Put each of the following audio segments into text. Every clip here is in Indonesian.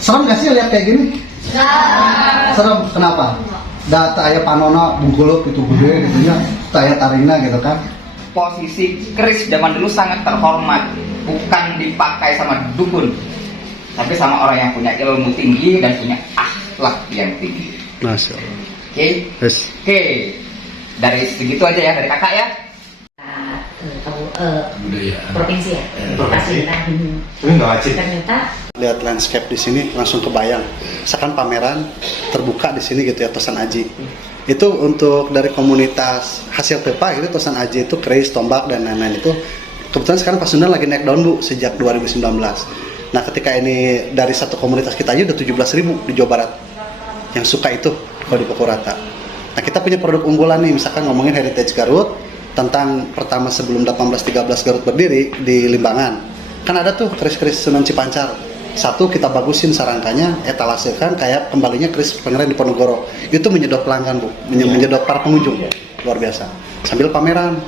Serem gak sih lihat kayak gini? Serem. Kenapa? Data aya panona bungkuluk itu gede gitu ya, aya taringna gitu kan. Posisi keris zaman dulu sangat terhormat, bukan dipakai sama dukun, tapi sama orang yang punya ilmu tinggi dan punya akhlak yang tinggi. Masya Allah. Oke, oke. Dari segitu aja ya dari kakak ya. Provinsi ya. Provinsi. Tapi nggak wajib. Ternyata Lihat landscape di sini langsung kebayang. Misalkan pameran terbuka di sini gitu ya, Tosan Aji. Itu untuk dari komunitas hasil pepa gitu, Tosan Aji itu keris, tombak dan lain-lain itu. Kebetulan sekarang Pasundan lagi naik daun Bu sejak 2019. Nah ketika ini dari satu komunitas kita aja udah 17.000 di Jawa Barat yang suka itu kalau di Pokok Rata. Nah kita punya produk unggulan nih, misalkan ngomongin Heritage Garut tentang pertama sebelum 1813 Garut berdiri di Limbangan. Kan ada tuh keris-keris Sunan Cipancar. Satu kita bagusin sarangkanya, etalasekan kayak kembalinya keris Pangeran Diponegoro. Itu menyedot pelanggan Bu, menyedot para pengunjung. Luar biasa. Sambil pameran.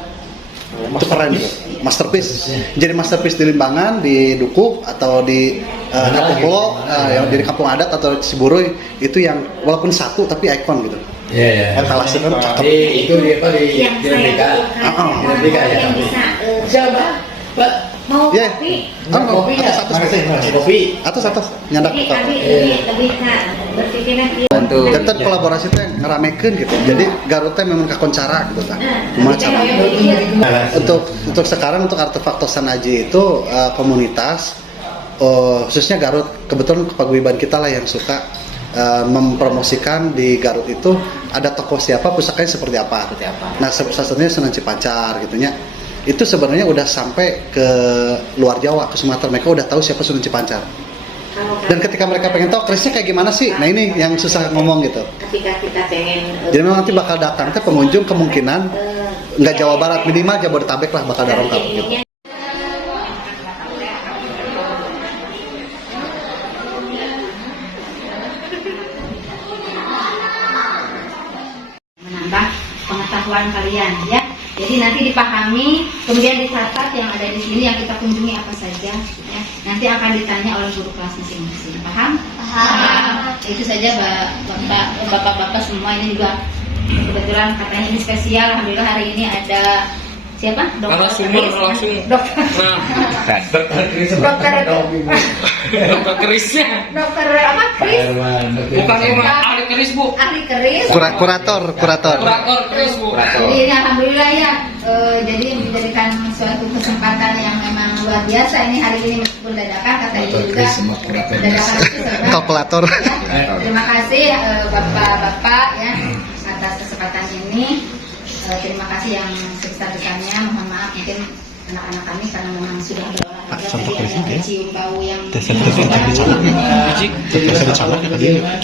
Itu keren gitu. Masterpiece. Jadi masterpiece di Limbangan, di Dukuh atau di Kampung Pulo, yang di Kampung Adat atau Ciburuy itu yang walaupun satu tapi ikon gitu. Iya. Etalase kan cakep. Itu di apa di Merdeka. Di Merdeka ya. yang bisa Siapa? Pak. mau Iya. kopi. Kopi. Atas nyandak Tapi gitu. lebih berpikirnya dia. Bantu. Dan kolaborasi teh ngeramekeun gitu. Jadi Garut teh memang kakoncara gitu kan. Cuma cara untuk sekarang untuk artefak Tosan Aji itu komunitas khususnya Garut, kebetulan kepaguyuban kita lah yang suka mempromosikan di Garut itu ada tokoh siapa, pusakanya seperti apa. Nah salah satunya Sunan Cipancar gitunya. Itu sebenarnya udah sampai ke luar Jawa, ke Sumatera, mereka udah tahu siapa Sunan Cipancar. Dan ketika mereka pengen tahu kerisnya kayak gimana sih, nah ini yang susah ngomong gitu. Ketika kita pengen Jadi memang nanti bakal datang teh pengunjung kemungkinan nggak Jawa Barat, minimal Jabodetabek lah bakal ada lengkap gitu. menambah pengetahuan kalian ya. Jadi nanti dipahami, kemudian dicatat yang ada di sini yang kita kunjungi apa saja ya. Nanti akan ditanya oleh guru kelas masing-masing. Paham? Paham. Itu saja Bapak-bapak semua ini juga kebetulan katanya ini spesial. Alhamdulillah hari ini ada siapa? Langsung. Dokter. Dokter kerisnya. Dokter apa? Keris? Bukan emang ahli keris Bu. Ahli keris. Kurator. Kurator keris Bu. Jadi ini alhamdulillah ya. Jadi menjadikan suatu kesempatan yang memang luar biasa ini hari ini meskipun dadakan kata ini juga dadakan itu sama. Kalkulator. Ya. Terima kasih bapak-bapak ya atas kesempatan ini. Terima kasih yang sebesar-besarnya. Mohon maaf mungkin anak-anak kami karena memang sudah berolahraga tadi ada cium bau yang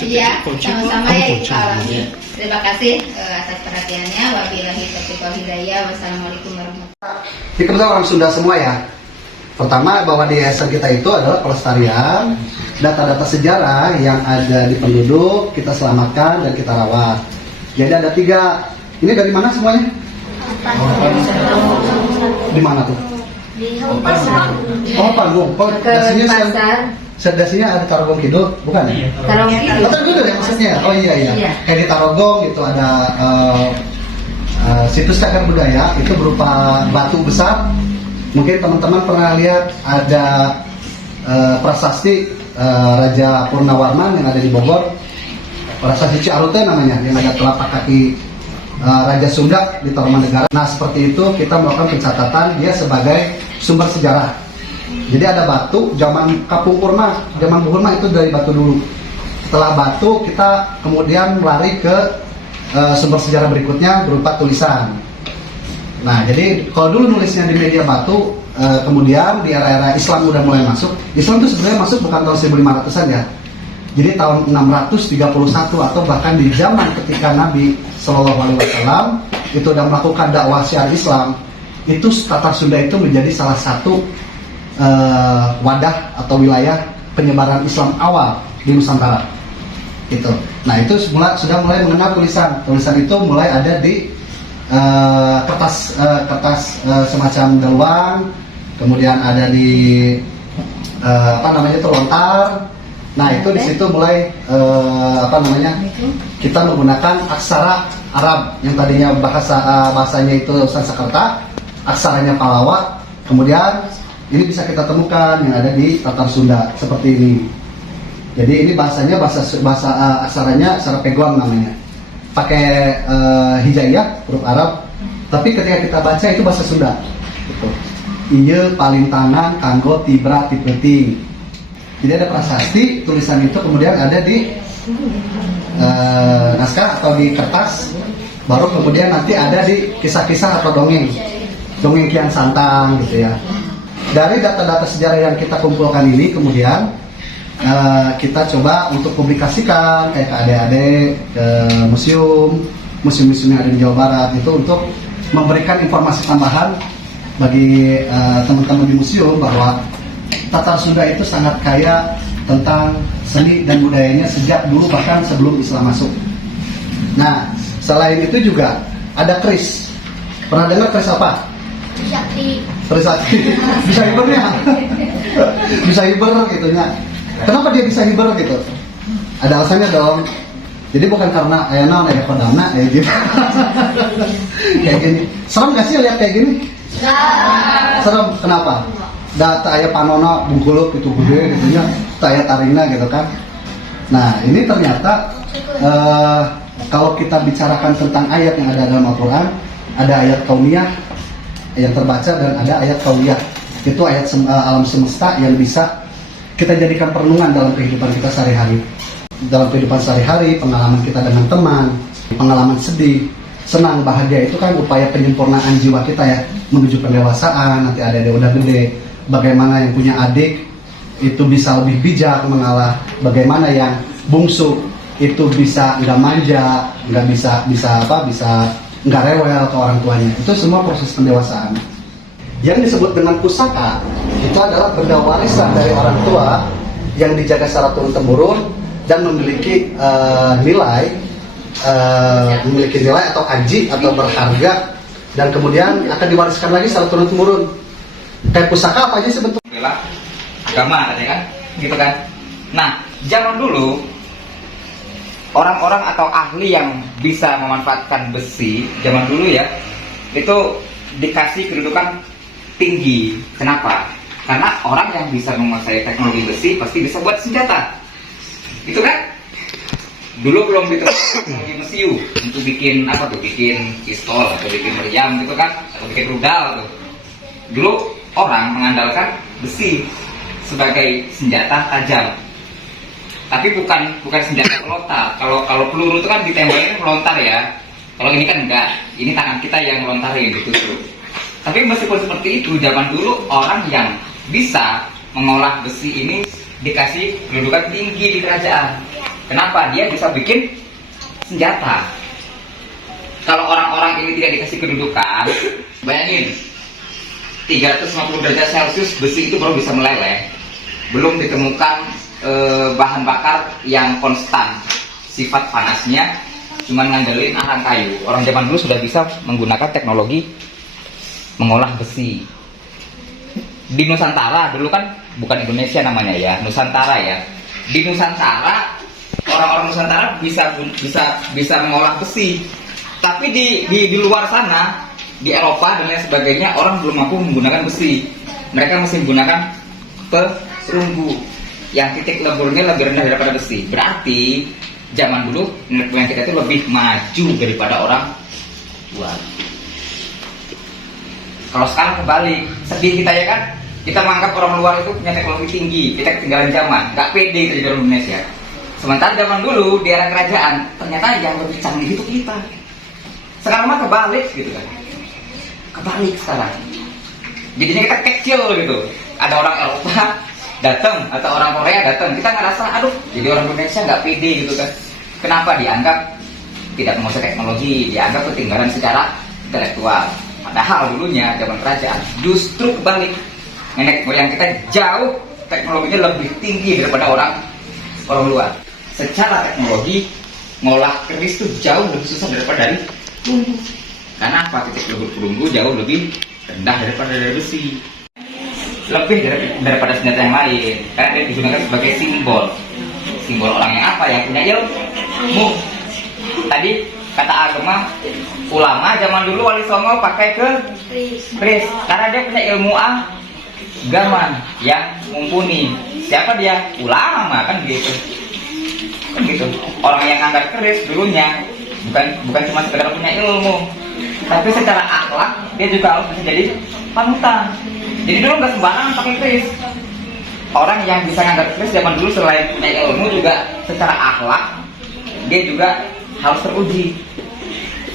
iya sama-sama ya Ibu alami. Terima kasih atas perhatiannya. Wabillahi taufiq wal hidayah. Wassalamualaikum warahmatullahi wabarakatuh. Ini kebetulan orang Sunda semua ya. Pertama bahwa di yayasan kita itu adalah pelestarian data-data sejarah yang ada di penduduk kita selamatkan dan kita rawat. Jadi ada 3. Ini dari mana semuanya? Di mana tuh? Di Pasar. Oh, Panggung. Oh, dasinya ada Tarogong Kidul, bukan ya? Tarogong Kidul. Oh, Tarogong Kidul ya maksudnya? Oh iya. Kayak di Tarogong itu ada situs cagar budaya, itu berupa batu besar. Mungkin teman-teman pernah lihat ada prasasti Raja Purnawarman yang ada di Bogor. Prasasti Ciarute namanya, yang ada telapak kaki Raja Sunda di Tarumanegara. Nah seperti itu kita melakukan pencatatan dia sebagai sumber sejarah. Jadi ada batu zaman Kapung Kurma, zaman Buhurma itu dari batu dulu. Setelah batu kita kemudian lari ke sumber sejarah berikutnya berupa tulisan. Nah jadi kalau dulu nulisnya di media batu, kemudian di era-era Islam udah mulai masuk. Islam itu sebenarnya masuk bukan tahun 1500-an ya. Jadi tahun 631 atau bahkan di zaman ketika Nabi Shallallahu Alaihi Wasallam itu sudah melakukan dakwah syiar Islam, itu Tatar Sunda itu menjadi salah satu wadah atau wilayah penyebaran Islam awal di Nusantara. Itu. Nah itu sudah mulai mengenal tulisan. Tulisan itu mulai ada di kertas semacam deluang, kemudian ada di lontar. Nah itu di situ mulai kita menggunakan aksara Arab yang tadinya bahasanya itu Sanskerta, aksaranya Pallawa. Kemudian ini bisa kita temukan yang ada di Tatar Sunda seperti ini. Jadi ini bahasanya bahasa aksaranya aksara Peguang namanya. Pakai hijaiyah huruf Arab, tapi ketika kita baca itu bahasa Sunda. Gitu. Iya paling tangan kanggo tibra tipeti. Jadi ada prasasti, tulisan itu kemudian ada di naskah atau di kertas, baru kemudian nanti ada di kisah-kisah atau dongeng Kian Santang gitu ya. Dari data-data sejarah yang kita kumpulkan ini kemudian kita coba untuk publikasikan kayak ke adik-adik, ke museum-museum yang ada di Jawa Barat itu untuk memberikan informasi tambahan bagi teman-teman di museum bahwa Tatar Sunda itu sangat kaya tentang seni dan budayanya sejak dulu bahkan sebelum Islam masuk. Nah, selain itu juga ada keris. Pernah dengar keris apa? Keris sakti. Bisa hibernya. Bisa hiber gitu ya. Kenapa dia bisa hiber gitu? Ada alasannya dong. Jadi bukan karena ayana ada kodamna gitu. Kayak gini. Serem gak sih lihat kayak gini? Serem. Kenapa? Data ayah panono bungkuluk itu gede gitu ya, ayah tarina gitu kan. Nah ini ternyata kalau kita bicarakan tentang ayat yang ada dalam Al-Quran, ada ayat kauniyah yang terbaca dan ada ayat kauliyah. Itu ayat alam semesta yang bisa kita jadikan perenungan dalam kehidupan kita sehari-hari. Dalam kehidupan sehari-hari, pengalaman kita dengan teman, pengalaman sedih, senang, bahagia itu kan upaya penyempurnaan jiwa kita ya, menuju pendewasaan. Nanti ada yang udah gede, bagaimana yang punya adik itu bisa lebih bijak mengalah, bagaimana yang bungsu itu bisa nggak manja, nggak bisa nggak rewel ke orang tuanya. Itu semua proses pendewasaan. Yang disebut dengan pusaka itu adalah benda warisan dari orang tua yang dijaga secara turun-temurun dan memiliki nilai atau aji atau berharga, dan kemudian akan diwariskan lagi secara turun-temurun. Kayak pusaka apa aja sebetulnya? Agama katanya kan, gitu kan. Nah, zaman dulu orang-orang atau ahli yang bisa memanfaatkan besi zaman dulu ya, itu dikasih kedudukan tinggi. Kenapa? Karena orang yang bisa menguasai teknologi besi pasti bisa buat senjata. Itu kan? Dulu belum ditemukan teknologi mesiu untuk bikin apa tuh? Bikin pistol atau bikin meriam gitu kan, atau bikin rudal tuh. Dulu orang mengandalkan besi sebagai senjata tajam, tapi bukan senjata pelontar. Kalau peluru itu kan ditembakin melontar ya. Kalau ini kan enggak, ini tangan kita yang melontarin ditusuk. Tapi meskipun seperti itu, zaman dulu orang yang bisa mengolah besi ini dikasih kedudukan tinggi di kerajaan. Kenapa? Dia bisa bikin senjata. Kalau orang-orang ini tidak dikasih kedudukan, bayangin 350 derajat Celcius besi itu baru bisa meleleh. Belum ditemukan bahan bakar yang konstan sifat panasnya, cuma ngandelin arang kayu. Orang zaman dulu sudah bisa menggunakan teknologi mengolah besi. Di Nusantara dulu kan, bukan Indonesia namanya ya, Nusantara ya. Di Nusantara orang-orang Nusantara bisa mengolah besi. Tapi di luar sana, di Eropa dan lain sebagainya, orang belum mampu menggunakan besi. Mereka masih menggunakan perunggu yang titik leburnya lebih rendah daripada besi. Berarti zaman dulu nenek moyang kita itu lebih maju daripada orang luar. Kalau sekarang kebalik, sedih kita ya kan? Kita menganggap orang luar itu punya teknologi tinggi, kita ketinggalan zaman, nggak pede kita di Indonesia. Sementara zaman dulu di era kerajaan, ternyata yang lebih canggih itu kita. Sekarang mah kebalik gitu kan? Kebalik sekarang. Jadinya kita kecil gitu. Ada orang Eropa datang atau orang Korea datang, kita ngerasa aduh, jadi orang Indonesia nggak pede gitu kan? Kenapa? Dianggap tidak menguasai teknologi, dianggap ketinggalan secara intelektual. Padahal dulunya zaman kerajaan justru kebalik, nenek moyang kita jauh teknologinya lebih tinggi daripada orang luar. Secara teknologi ngolah keris itu jauh lebih susah daripada dari perunggu. Karena apa? Titik lebur perunggu jauh lebih rendah daripada dari besi, lebih daripada senjata yang lain, karena dia digunakan sebagai simbol. simbol orang yang apa? Yang punya ilmu. Tadi kata agama, ulama zaman dulu Wali Songo pakai ke keris karena dia punya ilmu agama yang mumpuni. Siapa dia? Ulama kan gitu. Kan gitu. Orang yang angkat keris dulunya bukan cuma sekedar punya ilmu, tapi secara akhlak dia juga harus bisa jadi panutan. Jadi dulu nggak sembarangan pakai keris. Orang yang bisa ngangkat keris zaman dulu selain punya ilmu juga secara akhlak dia juga harus teruji.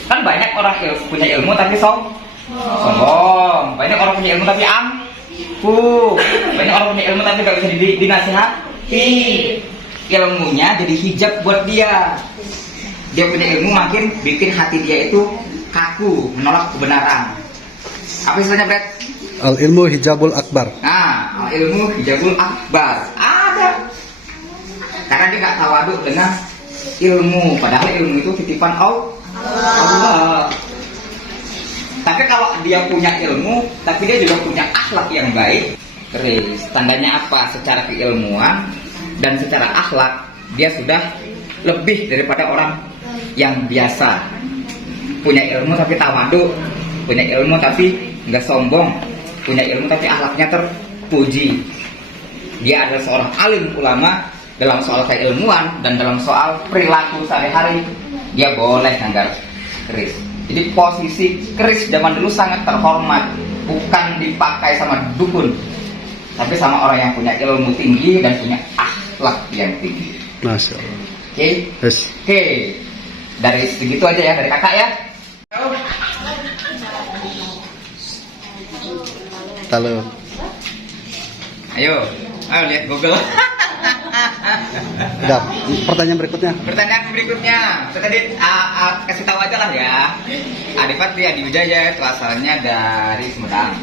Kan banyak orang punya ilmu tapi sombong. Banyak orang punya ilmu tapi angkuh. Banyak orang punya ilmu tapi gak bisa dinasihati. Ilmunya jadi hijab buat dia. Dia punya ilmu makin bikin hati dia itu kaku, menolak kebenaran. Apa istilahnya, Brad? Al ilmu hijabul akbar. Nah, ilmu hijabul akbar ada. Karena dia gak tawaduk dengan ilmu, padahal ilmu itu titipan Allah. Tapi kalau dia punya ilmu, tapi dia juga punya akhlak yang baik, keris. Tandanya apa? Secara keilmuan dan secara akhlak dia sudah lebih daripada orang yang biasa. Punya ilmu tapi tawadu, punya ilmu tapi nggak sombong, punya ilmu tapi akhlaknya terpuji. Dia adalah seorang alim ulama dalam soal keilmuan dan dalam soal perilaku sehari-hari. Dia boleh nganggar keris. Jadi posisi keris zaman dulu sangat terhormat, bukan dipakai sama dukun, tapi sama orang yang punya ilmu tinggi dan punya akhlak yang tinggi. Masya Allah. Oke? Yes. Oke. Dari segitu aja ya dari kakak ya. Halo. Ayo lihat Google. Udah, pertanyaan berikutnya. Pertanyaan berikutnya, saya tadi kasih tahu aja lah ya. Adipati Adi Wijaya itu asalnya dari Sumedang.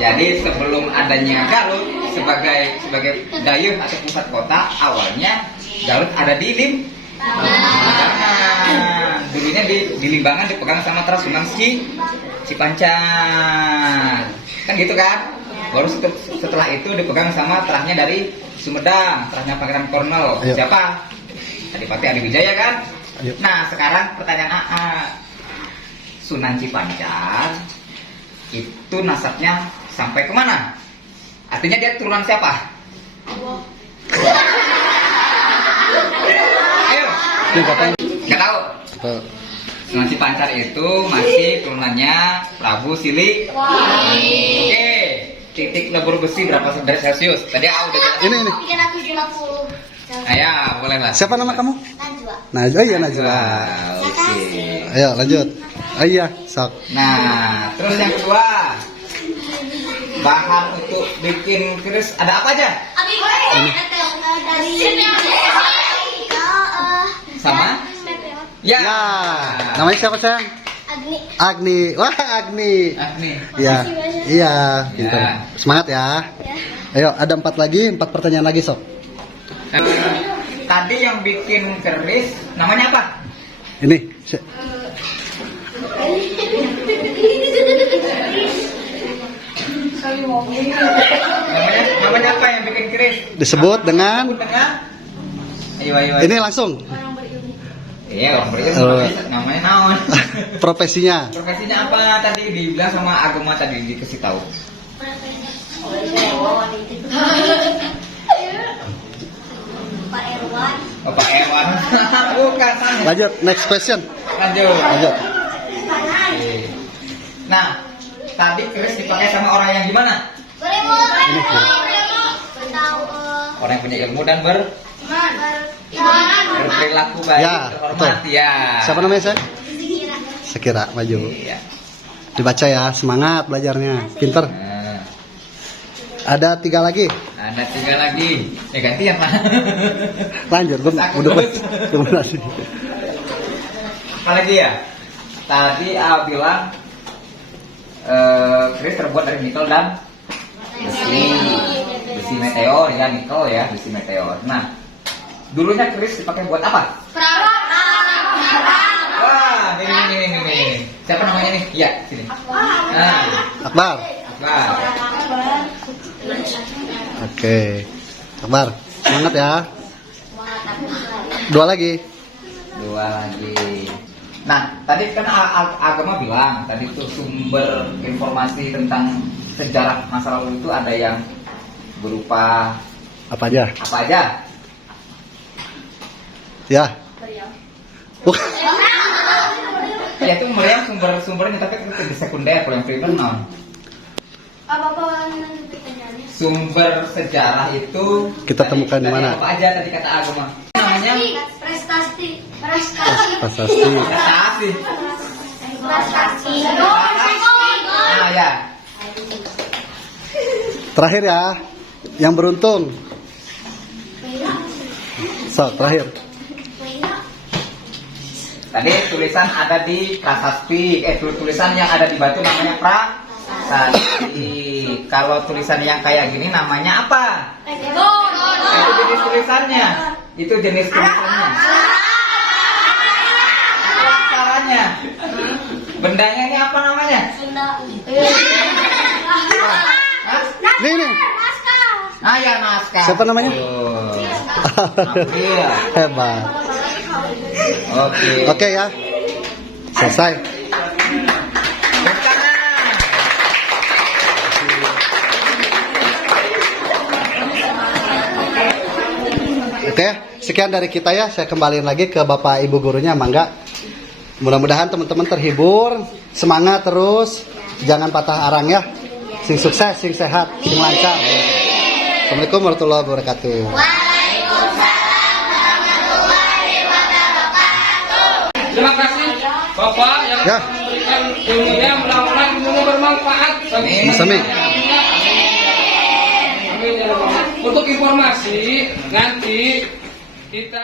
Jadi sebelum adanya Garut sebagai dayeuh atau pusat kota, awalnya Garut ada di Limbangan. Dulunya di Limbangan dipegang sama Tras Sunan Cipancan. Kan gitu kan? Baru setelah itu dipegang sama terahnya dari Sumedang, terahnya Pangeran Kornel. Ayo. Siapa? Adipati Adi Wijaya kan? Ayo. Nah sekarang pertanyaan Sunan Cipancan itu nasabnya sampai kemana? Artinya dia turunan siapa? Ayo. Ini katanya. Nggak tahu. Sunan Cipancar itu masih turunannya Prabu Sili. Oke. Titik lebur besi berapa derajat Celcius? Tadi udah jelas. Ini. 370. Ya, boleh lah. Siapa nama kamu? Najwa. Oh iya Najwa. Oke. Ayo lanjut. Oh iya, sok. Nah, terus yang kedua, bahan untuk bikin keris ada apa aja? Sama? Ya. Ya. Namanya siapa sayang? Agni. Wah Agni. Agni. Iya. Iya. Pintar. Ya. Semangat ya. Ayo ada 4 pertanyaan lagi sok. Tadi yang bikin keris namanya apa? Ini. Namanya apa yang bikin keris? Disebut dengan. Ayo. Ini langsung. Iya, orang berilmu Oh. namanya naon? Profesinya. Profesinya apa tadi dibilang sama agama tadi dikasih tahu? Pak Erwan. Oh, Pak Erwan. Bukan sama. Lanjut next question. Lanjut. Lanjut. Oke. Nah, tadi keris dipakai sama orang yang gimana? Orang yang punya ilmu dan berperilaku baik, Ya, terhormat betul. ya. Siapa namanya saya? Sekira maju. Iya. Dibaca ya, semangat belajarnya. Pinter. Nah, Ada 3 lagi. ada 3 lagi. Ya gantian Pak. Lanjut, Bang. Udah terima kasih. Apa lagi ya? Tadi bilang keris terbuat dari nikel dan besi meteor ya, nikel ya, besi meteor. Nah, dulunya keris dipakai buat apa? Wah, ini. Siapa namanya nih? Iya, sini. Nah, Akbar. Akbar. Oke. Akbar, semangat ya. 2 lagi. 2 lagi. Nah, tadi kan agama bilang tadi tuh sumber informasi tentang sejarah masa lalu itu ada yang berupa Apa aja? apa aja? Ya. Bukan. Ya itu meriam sumbernya tapi itu di sekunder kalau yang primer non. Apa pertanyaannya? Sumber sejarah itu Kita temukan di mana? Apa aja tadi kata agama? Namanya Prestasi. Prestasi. Ah ya. Terakhir ya, yang beruntung. So, terakhir. Tadi tulisan ada di prasasti. Tulisan yang ada di batu namanya prasasti. Kalau tulisan yang kayak gini namanya apa? Itu jenis tulisannya. Itu jenis tulisannya. Caranya. Bendanya ini apa namanya? Hah? Nih. Ah ya naskah. Siapa namanya? Oh. April. Hebat. Oke. Oke ya. Selesai. Oke, sekian dari kita ya. Saya kembaliin lagi ke Bapak Ibu gurunya, mangga. Mudah-mudahan teman-teman terhibur, semangat terus, jangan patah arang ya. Sing sukses, sing sehat, sing lancar. Assalamualaikum warahmatullahi wabarakatuh. Terima kasih Bapak yang Ya. memberikan ilmunya, mudah-mudahan ilmu bermanfaat bagi Sami. Amin ya Rabbal Alamin. Untuk informasi nanti kita